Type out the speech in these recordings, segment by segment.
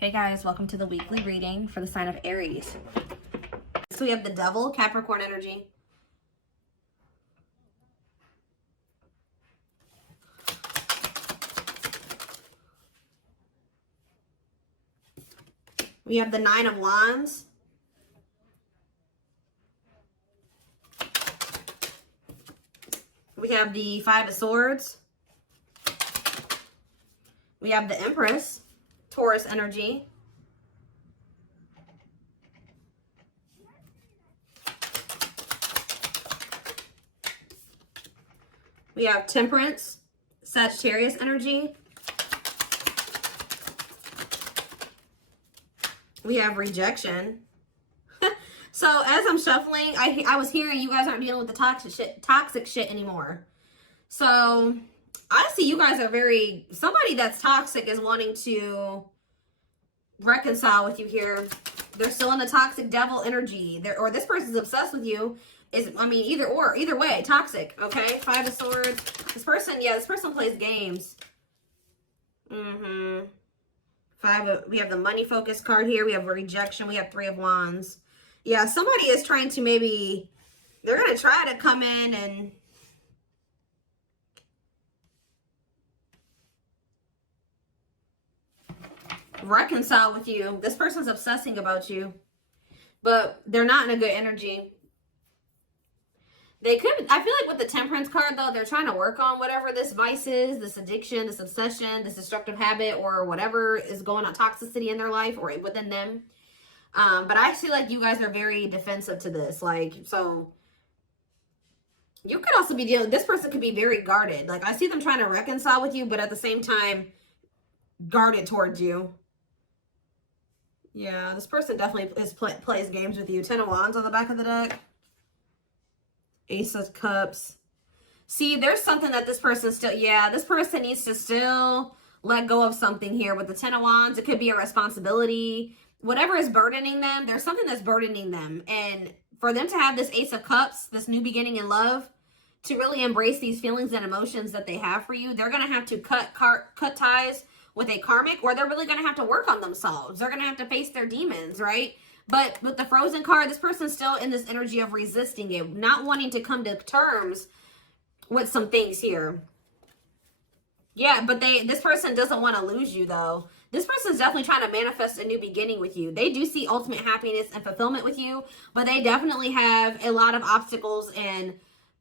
Hey guys, welcome to the weekly reading for the sign of Aries. So we have the Devil, Capricorn energy. We have the Nine of Wands. We have the Five of Swords. We have the Empress, Taurus energy. We have Temperance, Sagittarius energy. We have Rejection. So as I'm shuffling, I was hearing you guys aren't dealing with the toxic shit anymore. So I see you guys are somebody that's toxic is wanting to reconcile with you here. They're still in the toxic devil energy. Or this person's obsessed with you. Either way, toxic, okay? Five of Swords. This person plays games. We have the money focus card here. We have Rejection. We have Three of Wands. Yeah, somebody is trying to they're going to try to come in and reconcile with you. This person's obsessing about you, but they're not in a good energy. I feel like with the Temperance card, though, they're trying to work on whatever this vice is, this addiction, this obsession, this destructive habit, or whatever is going on, toxicity in their life or within them. But I feel like you guys are very defensive to this. So you could also be this person could be very guarded. I see them trying to reconcile with you, but at the same time, guarded towards you. Yeah, this person definitely plays games with you. Ten of Wands on the back of the deck. Ace of Cups. See, there's something that this person this person needs to still let go of something here. With the Ten of Wands, it could be a responsibility. Whatever is burdening them, there's something that's burdening them. And for them to have this Ace of Cups, this new beginning in love, to really embrace these feelings and emotions that they have for you, they're going to have to cut ties with a karmic, or they're really going to have to work on themselves. They're going to have to face their demons, right? But with the Frozen card, this person's still in this energy of resisting it, not wanting to come to terms with some things here. Yeah, but this person doesn't want to lose you, though. This person's definitely trying to manifest a new beginning with you. They do see ultimate happiness and fulfillment with you, but they definitely have a lot of obstacles and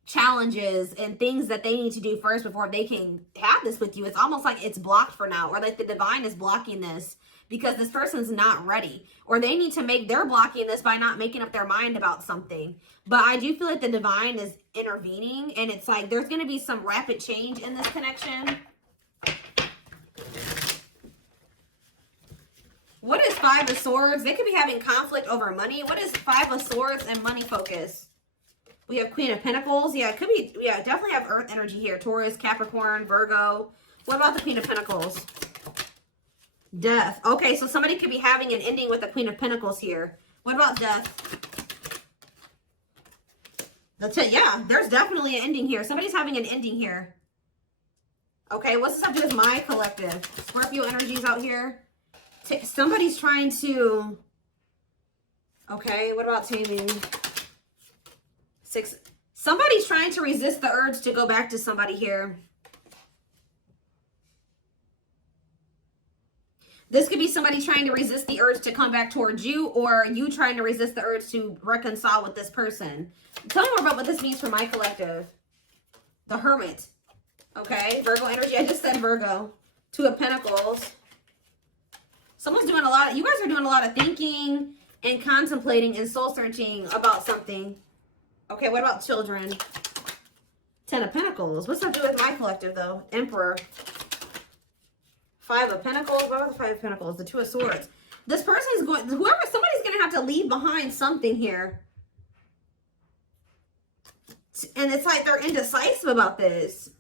challenges and things that they need to do first before they can have this with you. It's almost like it's blocked for now, or like the divine is blocking this because this person's not ready, or they're blocking this by not making up their mind about something. But I do feel like the divine is intervening, and it's like there's going to be some rapid change in this connection. What is Five of Swords? They could be having conflict over money. What is Five of Swords and money focus? We have Queen of Pentacles. Yeah, it could be, definitely have Earth energy here. Taurus, Capricorn, Virgo. What about the Queen of Pentacles? Death. Okay, so somebody could be having an ending with the Queen of Pentacles here. What about death? Yeah, there's definitely an ending here. Somebody's having an ending here. Okay, what's this have to do with my collective? Scorpio energies out here. Somebody's trying to... Okay, what about taming? Somebody's trying to resist the urge to go back to somebody here. This could be somebody trying to resist the urge to come back towards you, or you trying to resist the urge to reconcile with this person. Tell me more about what this means for my collective. The Hermit. Okay, Virgo energy. I just said Virgo. Two of Pentacles. Someone's doing you guys are doing a lot of thinking and contemplating and soul searching about something. Okay, what about children? Ten of Pentacles. What's that do with my collective, though? Emperor. Five of Pentacles. What about the Five of Pentacles? The Two of Swords. This person's somebody's going to have to leave behind something here. And it's like they're indecisive about this.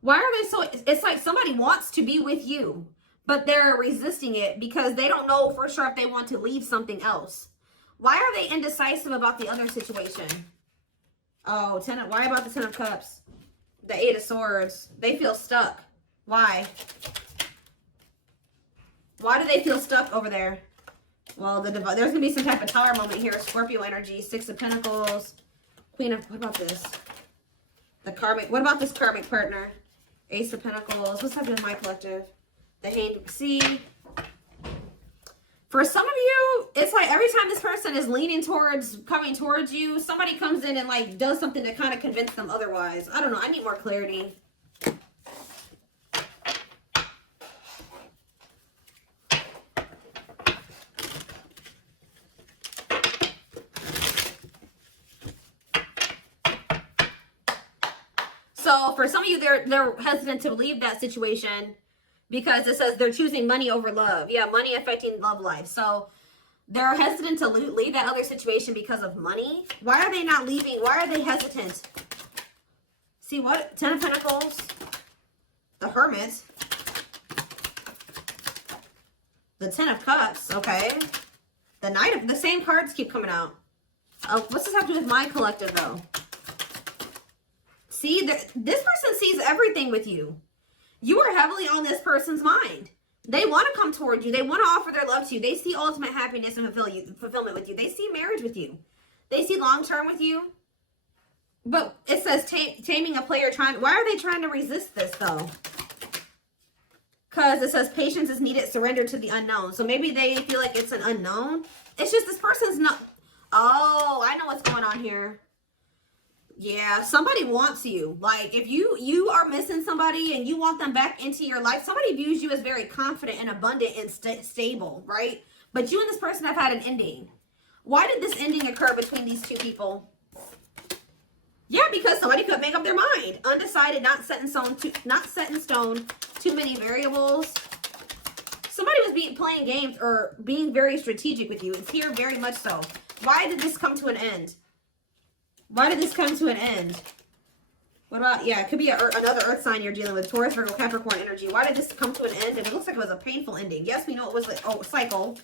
Why are they so... It's like somebody wants to be with you, but they're resisting it because they don't know for sure if they want to leave something else. Why are they indecisive about the other situation? Oh, why about the Ten of Cups? The Eight of Swords. They feel stuck. Why? Why do they feel stuck over there? Well, there's going to be some type of tower moment here. Scorpio energy, Six of Pentacles, Queen of, what about this? The karmic, what about this karmic partner? Ace of Pentacles. What's happening in my collective? The Hanged. See, for some of you, it's like every time this person is leaning towards, coming towards you, somebody comes in and like does something to kind of convince them otherwise. I don't know. I need more clarity. So for some of you, they're hesitant to leave that situation because it says they're choosing money over love. Yeah, money affecting love life. So they're hesitant to leave that other situation because of money. Why are they not leaving? Why are they hesitant? See what? Ten of Pentacles, the Hermit, the Ten of Cups, okay. The Knight of, the same cards keep coming out. What's this have to do with my collective though? See, this person sees everything with you. You are heavily on this person's mind. They want to come toward you. They want to offer their love to you. They see ultimate happiness and fulfillment with you. They see marriage with you. They see long-term with you. But it says taming a player trying. Why are they trying to resist this, though? Because it says patience is needed, surrender to the unknown. So maybe they feel like it's an unknown. It's just this person's not. Oh, I know what's going on here. Yeah, somebody wants you. Like, if you are missing somebody and you want them back into your life, somebody views you as very confident and abundant and stable, right? But you and this person have had an ending. Why did this ending occur between these two people? Yeah, because somebody could make up their mind. Undecided, not set in stone, too many variables. Somebody was playing games or being very strategic with you. It's here very much so. Why did this come to an end? Why did this come to an end? What about, yeah, it could be another earth sign you're dealing with. Taurus, Virgo, Capricorn energy. Why did this come to an end? And it looks like it was a painful ending. Yes, we know it was a cycle.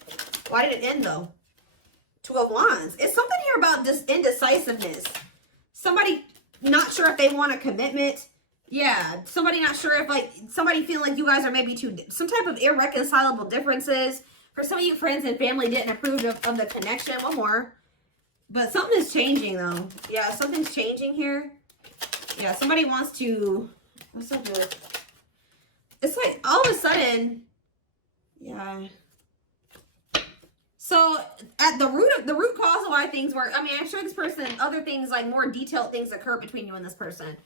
Why did it end, though? Two of Wands. It's something here about this indecisiveness. Somebody not sure if they want a commitment. Yeah, somebody not sure if, like, somebody feeling like you guys are maybe some type of irreconcilable differences. For some of you, friends and family didn't approve of the connection. One more. But something is changing, though. Yeah, something's changing here. Yeah, somebody wants to... What's up with it? It's like, all of a sudden... Yeah. So, at the root cause of why things were... I mean, I'm sure this person... Other things, like more detailed things occur between you and this person.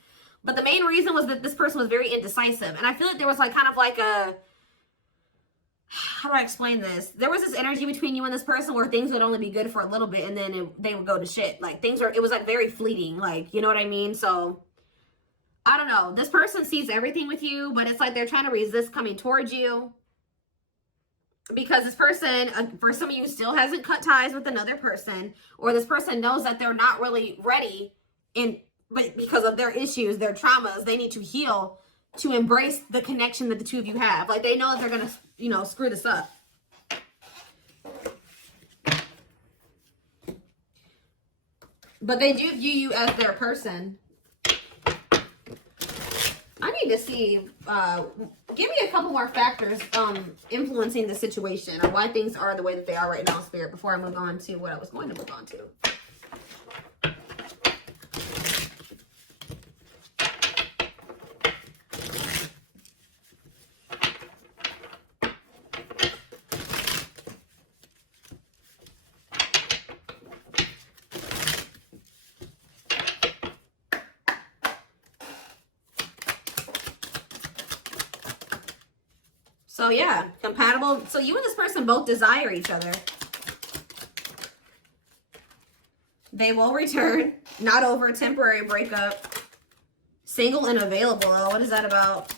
But the main reason was that this person was very indecisive. And I feel like there was, like, kind of like a... How do I explain this? There was this energy between you and this person where things would only be good for a little bit and then they would go to shit. Like, it was like very fleeting. Like, you know what I mean? So, I don't know. This person sees everything with you, but it's like they're trying to resist coming towards you. Because this person, for some of you, still hasn't cut ties with another person. Or this person knows that they're not really ready. But because of their issues, their traumas, they need to heal to embrace the connection that the two of you have. Like, they know that they're going to... you know, screw this up. But they do view you as their person. I need to see, give me a couple more factors influencing the situation or why things are the way that they are right now, Spirit, before I move on to what I was going to move on to. So yeah, compatible. So you and this person both desire each other. They will return. Not over a temporary breakup. Single and available. Oh, what is that about?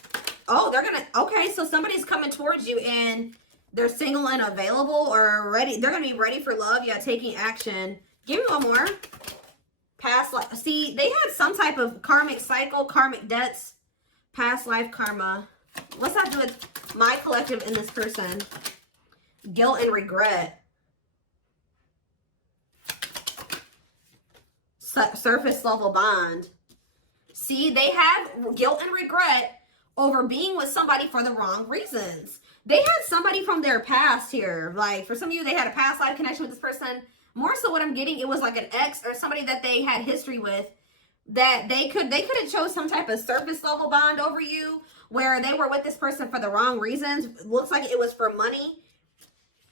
Oh, they're gonna, okay, so somebody's coming towards you and they're single and available or ready. They're gonna be ready for love. Yeah, taking action. Give me one more. Past life. See, they had some type of karmic cycle, karmic debts, past life karma. What's that do with my collective and this person? Guilt and regret. Surface level bond. See, they have guilt and regret over being with somebody for the wrong reasons. They had somebody from their past here. Like, for some of you, they had a past life connection with this person. More so what I'm getting, it was like an ex or somebody that they had history with, that they could have chose some type of surface level bond over you, where they were with this person for the wrong reasons. Looks like it was for money.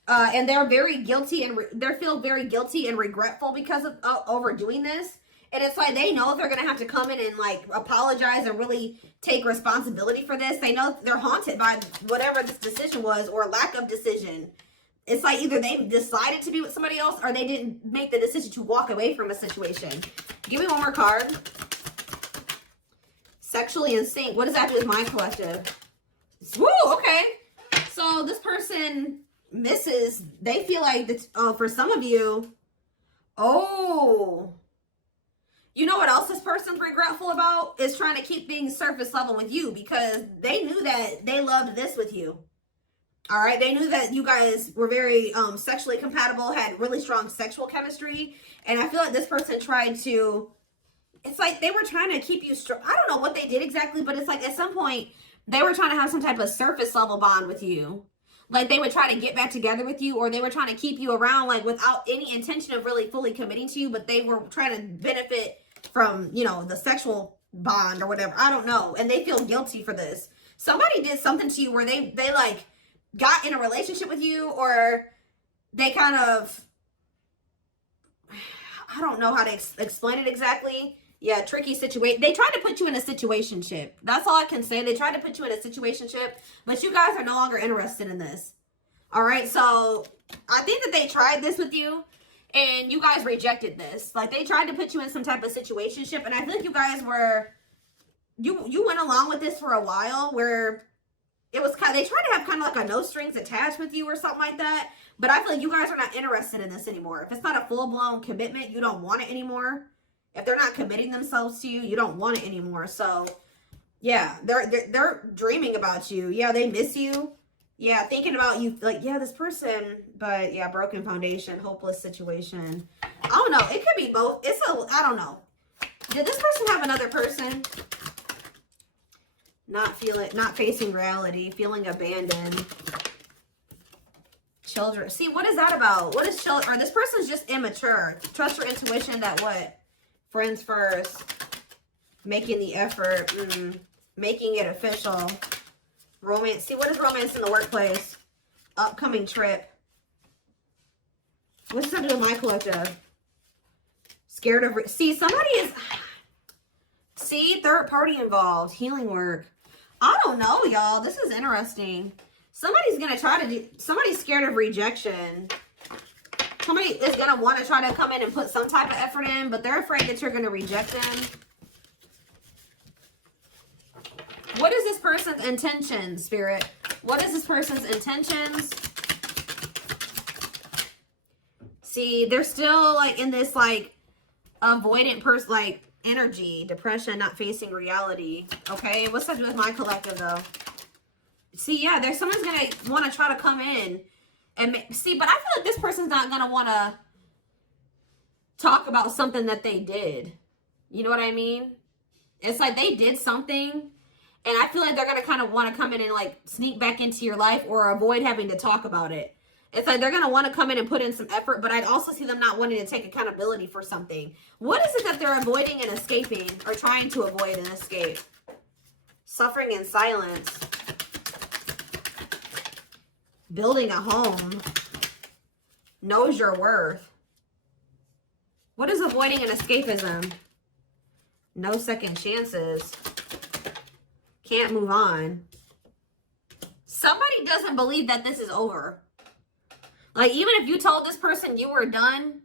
And they're very guilty, and they feel very guilty and regretful because of overdoing this. And it's like they know they're going to have to come in and like apologize and really take responsibility for this. They know they're haunted by whatever this decision was, or lack of decision. It's like either they decided to be with somebody else, or they didn't make the decision to walk away from a situation. Give me one more card. Sexually in sync. What does that do with my collective? Woo, okay. So this person misses. They feel like, for some of you, you know what else this person's regretful about? Is trying to keep things surface level with you, because they knew that they loved this with you. All right, they knew that you guys were very sexually compatible, had really strong sexual chemistry, and I feel like this person tried to, it's like they were trying to keep you strong. I don't know what they did exactly, but it's like at some point they were trying to have some type of surface level bond with you. Like they would try to get back together with you, or they were trying to keep you around like without any intention of really fully committing to you, but they were trying to benefit from, you know, the sexual bond or whatever. I don't know. And they feel guilty for this. Somebody did something to you where they like got in a relationship with you, or they kind of, I don't know how to explain it exactly. Yeah, tricky situation. They tried to put you in a situationship. That's all I can say. They tried to put you in a situationship, but you guys are no longer interested in this. All right, so I think that they tried this with you, and you guys rejected this. Like, they tried to put you in some type of situationship, and I feel like you guys were, you went along with this for a while, where it was kind of, they tried to have kind of like a no strings attached with you or something like that, but I feel like you guys are not interested in this anymore. If it's not a full-blown commitment, you don't want it anymore. If they're not committing themselves to you, you don't want it anymore. So, yeah, they're dreaming about you. Yeah, they miss you. Yeah, thinking about you, like, yeah, this person, but yeah, broken foundation, hopeless situation. I don't know. It could be both. I don't know. Did this person have another person? Not facing reality, feeling abandoned. Children. See, what is that about? What is children? Or this person's just immature. Trust your intuition that what? Friends first. Making the effort. Making it official. Romance. See, what is romance in the workplace? Upcoming trip. What's that do with my collective? Scared of... See, somebody is... See, third party involved. Healing work. I don't know, y'all. This is interesting. Somebody's going to try to do... Somebody's scared of rejection. Somebody is going to want to try to come in and put some type of effort in, but they're afraid that you're going to reject them. What is this person's intentions, Spirit? What is this person's intentions? See, they're still like in this like avoidant person, like energy, depression, not facing reality. Okay, what's that do with my collective though? See, yeah, there's someone's gonna want to try to come in and see, but I feel like this person's not gonna want to talk about something that they did. You know what I mean? It's like they did something, and I feel like they're gonna kind of want to come in and like sneak back into your life or avoid having to talk about it. It's like they're gonna want to come in and put in some effort, but I'd also see them not wanting to take accountability for something. What is it that they're avoiding and escaping, or trying to avoid and escape? Suffering in silence. Building a home. Knows your worth. What is avoiding and escapism? No second chances. Can't move on. Somebody doesn't believe that this is over. Like, even if you told this person you were done,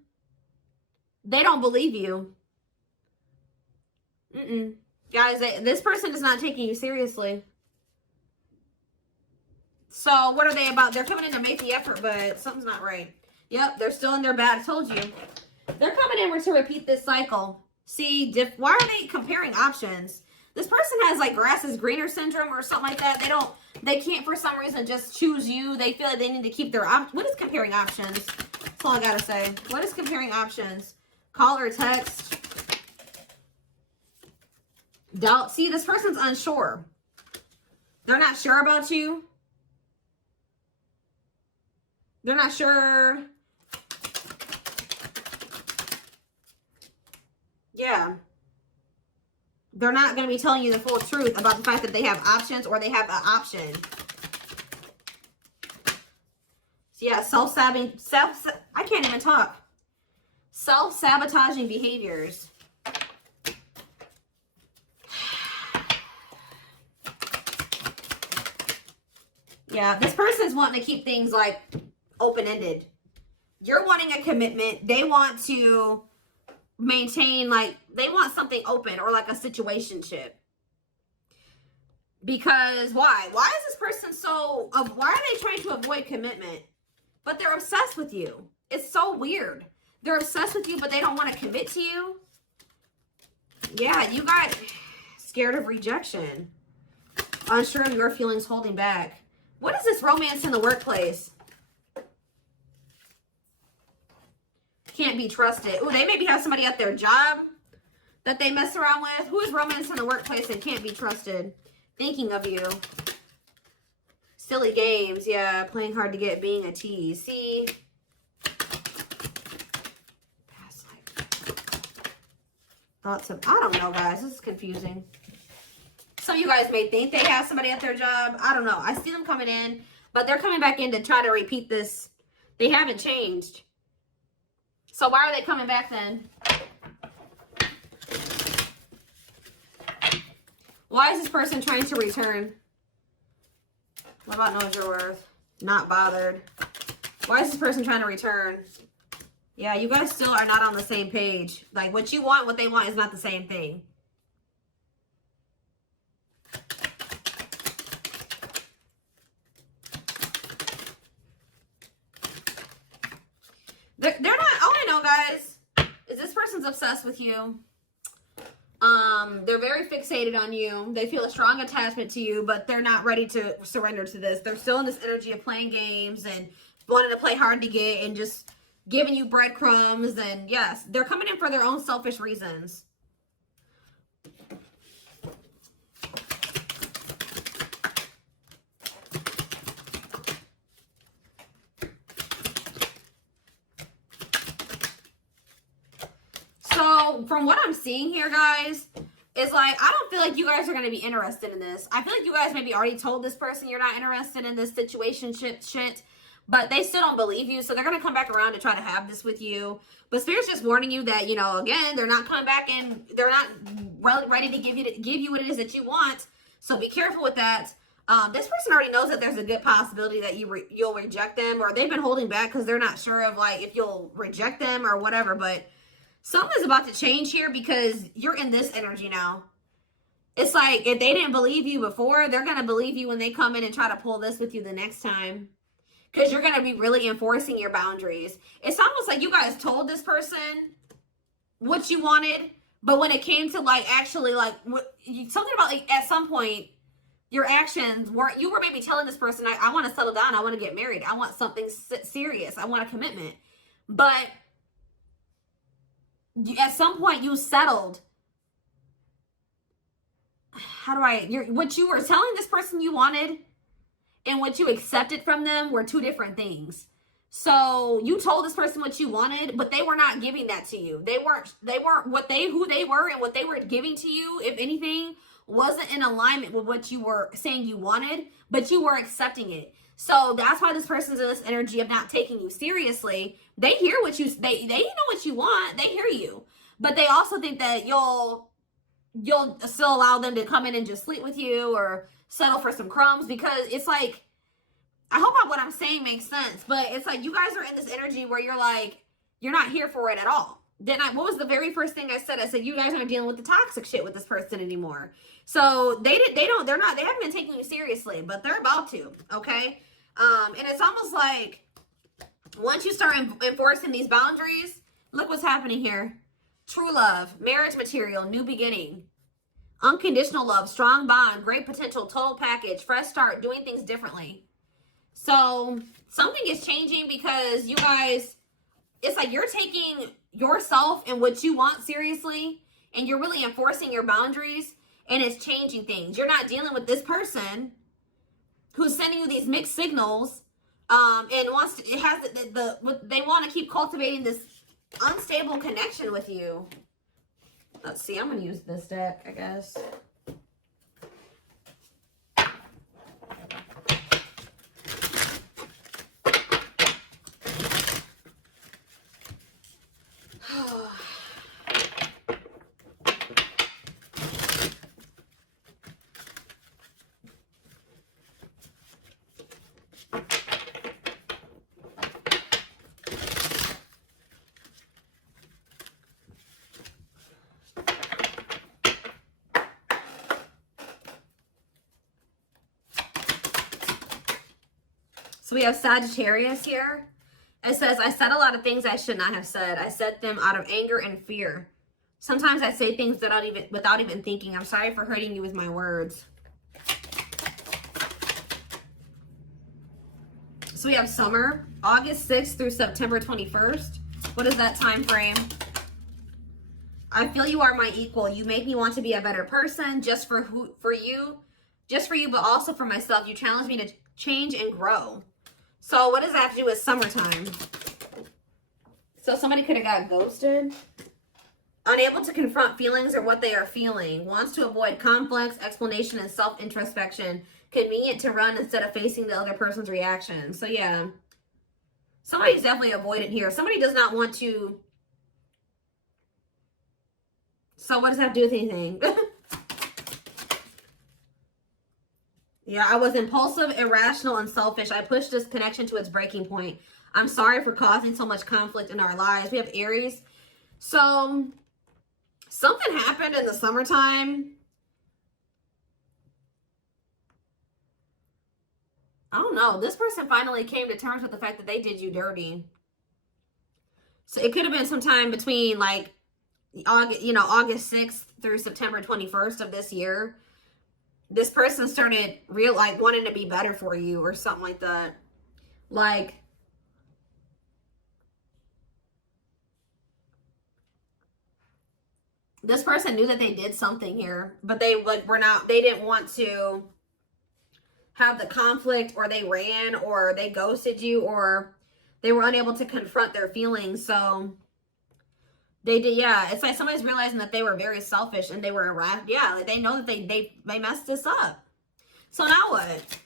they don't believe you. Guys, this person is not taking you seriously. So, what are they about? They're coming in to make the effort, but something's not right. Yep, they're still in their bad. I told you. They're coming in to repeat this cycle. See, why are they comparing options? This person has, like, grass is greener syndrome or something like that. They can't, for some reason, just choose you. They feel like they need to keep their what is comparing options? That's all I gotta say. What is comparing options? Call or text? Doubt. See, this person's unsure. They're not sure about you. They're not sure. Yeah. They're not going to be telling you the full truth about the fact that they have options or they have an option. So yeah, I can't even talk. Self-sabotaging behaviors. Yeah, this person's wanting to keep things like open-ended. You're wanting a commitment. They want to maintain, like, they want something open or like a situationship. Because why? Why is this person so, why are they trying to avoid commitment? But they're obsessed with you. It's so weird. They're obsessed with you, but they don't want to commit to you. Yeah, you got scared of rejection. Unsure of your feelings, holding back. What is this romance in the workplace? Can't be trusted. Ooh, they maybe have somebody at their job that they mess around with. Who is romance in the workplace and can't be trusted? Thinking of you. Silly games. Yeah, playing hard to get, being a tease. See? Past life. Thoughts of, I don't know, guys. This is confusing. Some of you guys may think they have somebody at their job. I don't know. I see them coming in, but they're coming back in to try to repeat this. They haven't changed. So why are they coming back then? Why is this person trying to return? What about knows your worth? Not bothered. Why is this person trying to return? Yeah, you guys still are not on the same page. Like, what you want, what they want is not the same thing. They're not, all I know, guys, is this person's obsessed with you. They're very fixated on you. They feel a strong attachment to you, but they're not ready to surrender to this. They're still in this energy of playing games and wanting to play hard to get and just giving you breadcrumbs. And yes, they're coming in for their own selfish reasons. So from what I'm seeing here, guys, is like, I don't feel like you guys are going to be interested in this. I feel like you guys maybe already told this person you're not interested in this situation shit, but they still don't believe you. So they're going to come back around to try to have this with you. But Spirit's just warning you that, you know, again, they're not coming back in. They're not ready to give you what it is that you want. So be careful with that. This person already knows that there's a good possibility that you'll reject them, or they've been holding back because they're not sure of like if you'll reject them or whatever. But something's about to change here because you're in this energy now. It's like if they didn't believe you before, they're going to believe you when they come in and try to pull this with you the next time. Because you're going to be really enforcing your boundaries. It's almost like you guys told this person what you wanted. But when it came to like actually like something about like at some point, your actions weren't, you were maybe telling this person, I want to settle down. I want to get married. I want something serious. I want a commitment. But at some point you settled. What you were telling this person you wanted and what you accepted from them were two different things. So you told this person what you wanted, but they were not giving that to you. They weren't who they were, and what they were giving to you, if anything, wasn't in alignment with what you were saying you wanted, but you were accepting it. So that's why this person's in this energy of not taking you seriously. They hear what they know what you want. They hear you. But they also think that you'll still allow them to come in and just sleep with you or settle for some crumbs, because it's like, I hope what I'm saying makes sense, but it's like you guys are in this energy where you're like, you're not here for it at all. What was the very first thing I said? I said, you guys aren't dealing with the toxic shit with this person anymore. So they haven't been taking you seriously, but they're about to, okay? And it's almost like once you start enforcing these boundaries, look what's happening here. True love, marriage material, new beginning, unconditional love, strong bond, great potential, total package, fresh start, doing things differently. So something is changing because you guys, it's like you're taking yourself and what you want seriously, and you're really enforcing your boundaries, and it's changing things. You're not dealing with this person who's sending you these mixed signals And wants to, it has they want to keep cultivating this unstable connection with you. Let's see, I'm going to use this deck, I guess. So we have Sagittarius here. It says, I said a lot of things I should not have said. I said them out of anger and fear. Sometimes I say things without even thinking. I'm sorry for hurting you with my words. So we have summer, August 6th through September 21st. What is that time frame? I feel you are my equal. You make me want to be a better person just for you, but also for myself. You challenge me to change and grow. So what does that have to do with summertime? So somebody could have got ghosted. Unable to confront feelings or what they are feeling. Wants to avoid conflicts, explanation, and self-introspection. Convenient to run instead of facing the other person's reaction. So yeah. Somebody's definitely avoidant here. Somebody does not want to. So what does that have to do with anything? Yeah, I was impulsive, irrational, and selfish. I pushed this connection to its breaking point. I'm sorry for causing so much conflict in our lives. We have Aries. So, something happened in the summertime. I don't know. This person finally came to terms with the fact that they did you dirty. So, it could have been sometime between, like, August 6th through September 21st of this year. This person started wanting to be better for you or something like that. Like, this person knew that they did something here, but they didn't want to have the conflict, or they ran, or they ghosted you, or they were unable to confront their feelings. So they did, yeah. It's like somebody's realizing that they were very selfish and they were irrational. Yeah, like they know that they messed this up. So now what?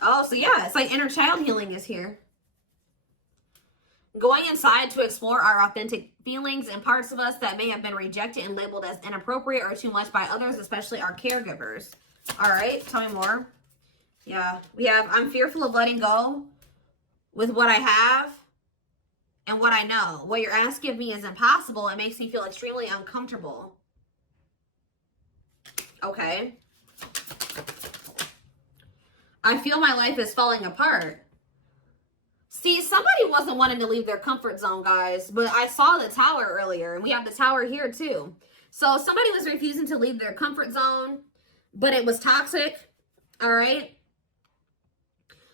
Oh, so yeah, it's like inner child healing is here. Going inside to explore our authentic feelings and parts of us that may have been rejected and labeled as inappropriate or too much by others, especially our caregivers. All right, tell me more. Yeah, we have, I'm fearful of letting go with what I have and what I know. What you're asking of me is impossible. It makes me feel extremely uncomfortable. Okay. I feel my life is falling apart. See, somebody wasn't wanting to leave their comfort zone, guys, but I saw the tower earlier, and we have the tower here too. So somebody was refusing to leave their comfort zone, but it was toxic, all right?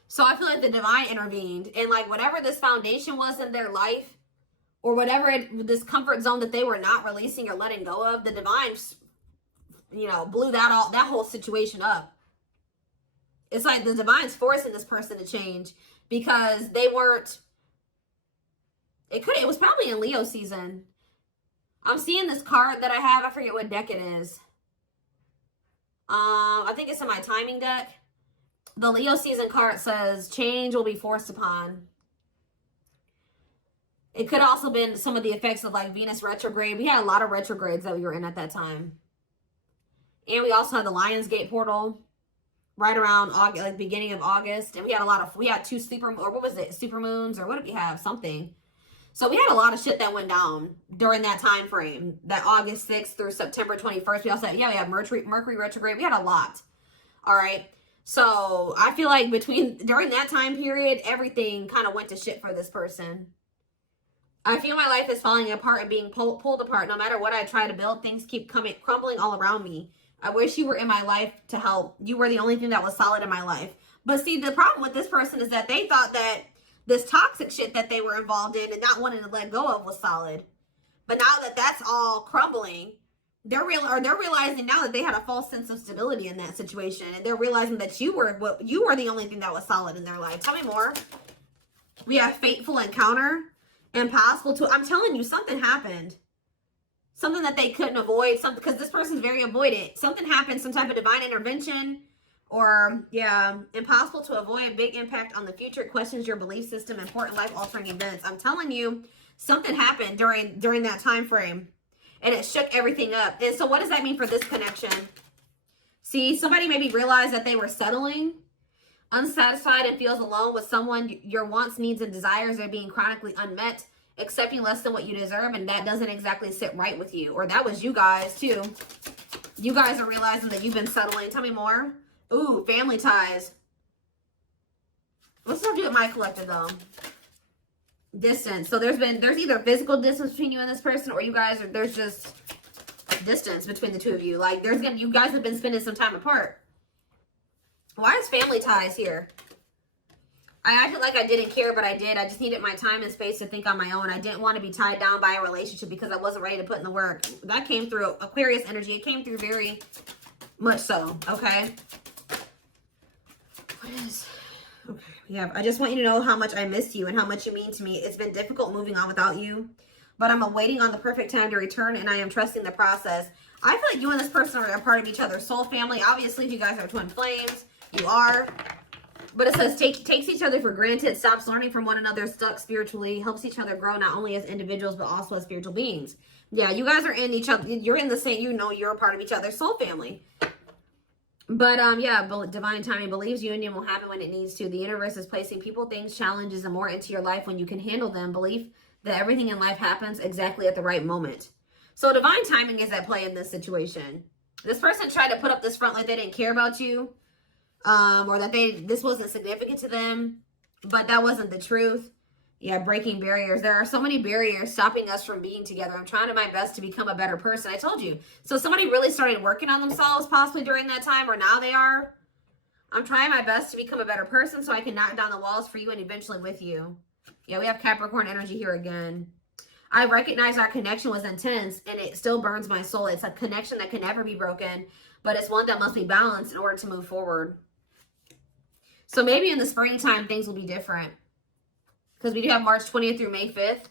So I feel like the divine intervened, and like whatever this foundation was in their life, or whatever this comfort zone that they were not releasing or letting go of, the divine, blew that whole situation up. It's like the divine's forcing this person to change because they weren't. It was probably in Leo season. I'm seeing this card that I have. I forget what deck it is. I think it's in my timing deck. The Leo season card says change will be forced upon. It could also been some of the effects of like Venus retrograde. We had a lot of retrogrades that we were in at that time. And we also had the Lionsgate portal right around August, like beginning of August. And we had two super moons, or what did we have? Something. So we had a lot of shit that went down during that time frame, that August 6th through September 21st. We also had, we had Mercury retrograde. We had a lot. All right. So I feel like during that time period, everything kind of went to shit for this person. I feel my life is falling apart and being pulled apart. No matter what I try to build, things keep crumbling all around me. I wish you were in my life to help. You were the only thing that was solid in my life. But see, the problem with this person is that they thought that this toxic shit that they were involved in and not wanting to let go of was solid. But now that that's all crumbling, They're realizing now that they had a false sense of stability in that situation, and they're realizing that you were the only thing that was solid in their life. Tell me more. We have fateful encounter, impossible to. I'm telling you, something happened. Something that they couldn't avoid. Something, because this person's very avoidant. Something happened. Some type of divine intervention, or yeah, impossible to avoid. Big impact on the future. Questions your belief system. Important life altering events. I'm telling you, something happened during that time frame. And it shook everything up. And so what does that mean for this connection? See, somebody maybe realized that they were settling, unsatisfied, and feels alone with someone. Your wants, needs, and desires are being chronically unmet, accepting less than what you deserve, and that doesn't exactly sit right with you. Or that was you guys, too. You guys are realizing that you've been settling. Tell me more. Ooh, family ties. What's that do with my collective, though? Distance. So there's either physical distance between you and this person, or you guys there's just distance between the two of you. Like you guys have been spending some time apart. Why is family ties here? I acted like I didn't care, but I did. I just needed my time and space to think on my own. I didn't want to be tied down by a relationship because I wasn't ready to put in the work. That came through Aquarius energy. It came through very much so. Okay. What is... Okay, yeah, I just want you to know how much I miss you and how much you mean to me. It's been difficult moving on without you, but I'm awaiting on the perfect time to return, and I am trusting the process. I feel like you and this person are a part of each other's soul family. Obviously, if you guys are twin flames, you are. But it says takes each other for granted, stops learning from one another, stuck spiritually, helps each other grow not only as individuals, but also as spiritual beings. Yeah, you guys are in each other. You're in the same, you're a part of each other's soul family. But, yeah, divine timing believes union will happen when it needs to. The universe is placing people, things, challenges, and more into your life when you can handle them. Belief that everything in life happens exactly at the right moment. So divine timing is at play in this situation. This person tried to put up this front like they didn't care about you, or that this wasn't significant to them, but that wasn't the truth. Yeah, breaking barriers. There are so many barriers stopping us from being together. I'm trying my best to become a better person. I told you. So somebody really started working on themselves possibly during that time, or now they are. I'm trying my best to become a better person so I can knock down the walls for you and eventually with you. Yeah, we have Capricorn energy here again. I recognize our connection was intense and it still burns my soul. It's a connection that can never be broken, but it's one that must be balanced in order to move forward. So maybe in the springtime, things will be different. Because we do have March 20th through May 5th.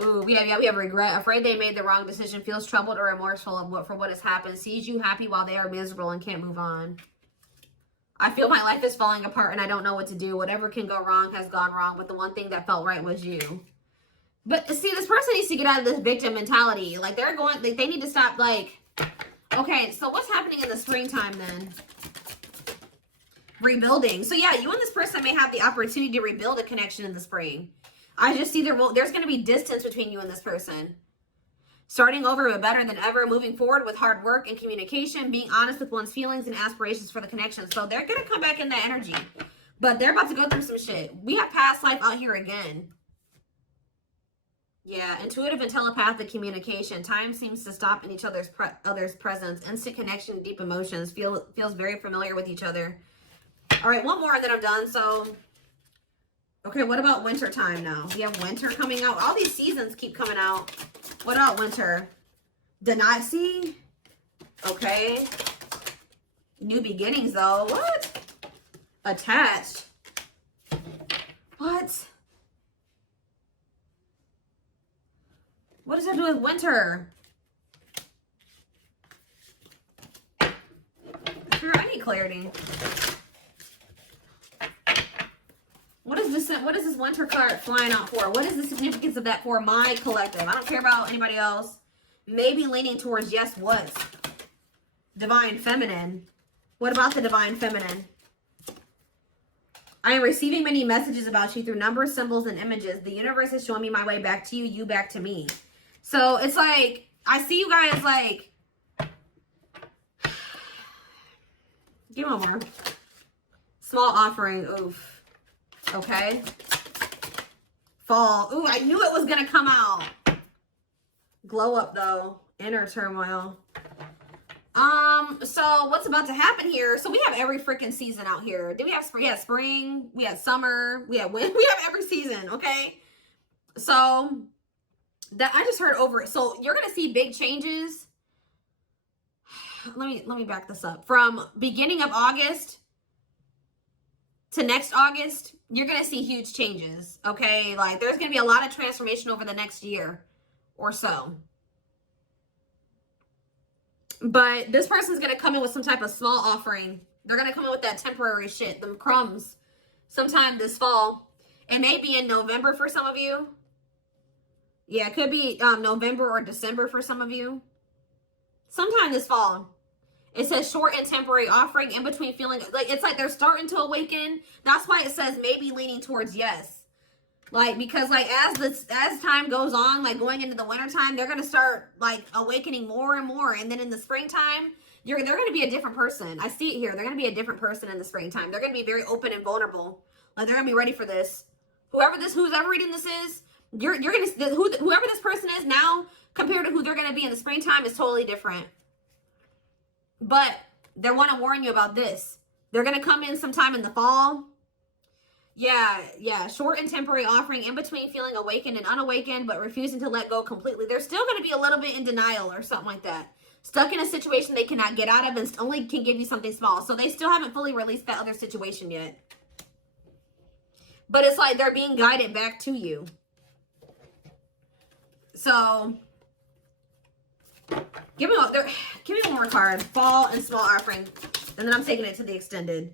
Ooh, we have regret. Afraid they made the wrong decision. Feels troubled or remorseful for what has happened. Sees you happy while they are miserable and can't move on. I feel my life is falling apart and I don't know what to do. Whatever can go wrong has gone wrong. But the one thing that felt right was you. But see, this person needs to get out of this victim mentality. Like they need to stop okay, so what's happening in the springtime then? Rebuilding. So yeah, you and this person may have the opportunity to rebuild a connection in the spring. I just see there's going to be distance between you and this person. Starting over but better than ever, moving forward with hard work and communication, being honest with one's feelings and aspirations for the connection. So they're going to come back in that energy. But they're about to go through some shit. We have past life out here again. Yeah, intuitive and telepathic communication. Time seems to stop in each other's presence. Instant connection, deep emotions. Feels very familiar with each other. All right, one more and then I'm done. So, okay, what about winter time now? We have winter coming out. All these seasons keep coming out. What about winter? Denasi? Okay. New beginnings, though. What? Attached. What? What does that do with winter? Sure, I need clarity. What is this winter card flying out for? What is the significance of that for my collective? I don't care about anybody else. Maybe leaning towards yes, what? Divine feminine. What about the divine feminine? I am receiving many messages about you through numbers, symbols, and images. The universe is showing me my way back to you, you back to me. So it's like, I see you guys like, give me one more. Small offering, oof. Okay. Fall. Ooh, I knew it was going to come out. Glow up, though. Inner turmoil. So what's about to happen here? So we have every freaking season out here. Do we have spring? Yeah, spring. We have summer. We have winter. We have every season, okay? So that I just heard over it. So you're going to see big changes let me back this up. From beginning of August to next August, you're going to see huge changes, okay? Like, there's going to be a lot of transformation over the next year or so. But this person's going to come in with some type of small offering. They're going to come in with that temporary shit, them crumbs, sometime this fall. It may be in November for some of you. Yeah, it could be November or December for some of you. Sometime this fall. It says short and temporary offering in between feeling like it's like they're starting to awaken. That's why it says maybe leaning towards yes. Like, because like as time goes on, like going into the winter time, they're gonna start like awakening more and more. And then in the springtime, they're gonna be a different person. I see it here. They're gonna be a different person in the springtime. They're gonna be very open and vulnerable. Like, they're gonna be ready for this. Who's ever reading this is, you're gonna whoever this person is now compared to who they're gonna be in the springtime is totally different. But they want to warn you about this. They're going to come in sometime in the fall. Yeah. Short and temporary offering in between feeling awakened and unawakened, but refusing to let go completely. They're still going to be a little bit in denial or something like that. Stuck in a situation they cannot get out of and only can give you something small. So they still haven't fully released that other situation yet. But it's like they're being guided back to you. So give me one more card. Fall and small offering. And then I'm taking it to the extended.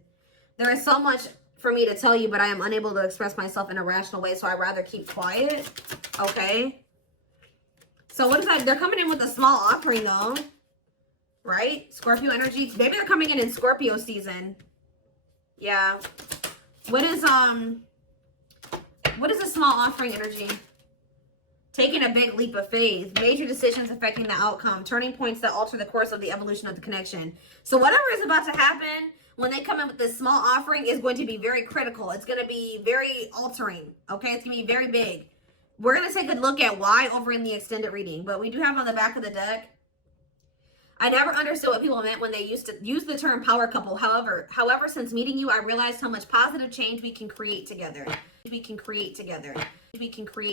There is so much for me to tell you, but I am unable to express myself in a rational way, so I'd rather keep quiet. Okay. So what is that? They're coming in with a small offering though. Right? Scorpio energy. Maybe they're coming in Scorpio season. Yeah. What is a small offering energy? Taking a big leap of faith, major decisions affecting the outcome, turning points that alter the course of the evolution of the connection. So whatever is about to happen when they come in with this small offering is going to be very critical. It's going to be very altering, okay? It's going to be very big. We're going to take a look at why over in the extended reading, but we do have on the back of the deck, I never understood what people meant when they used to use the term power couple. However, since meeting you, I realized how much positive change we can create together. We can create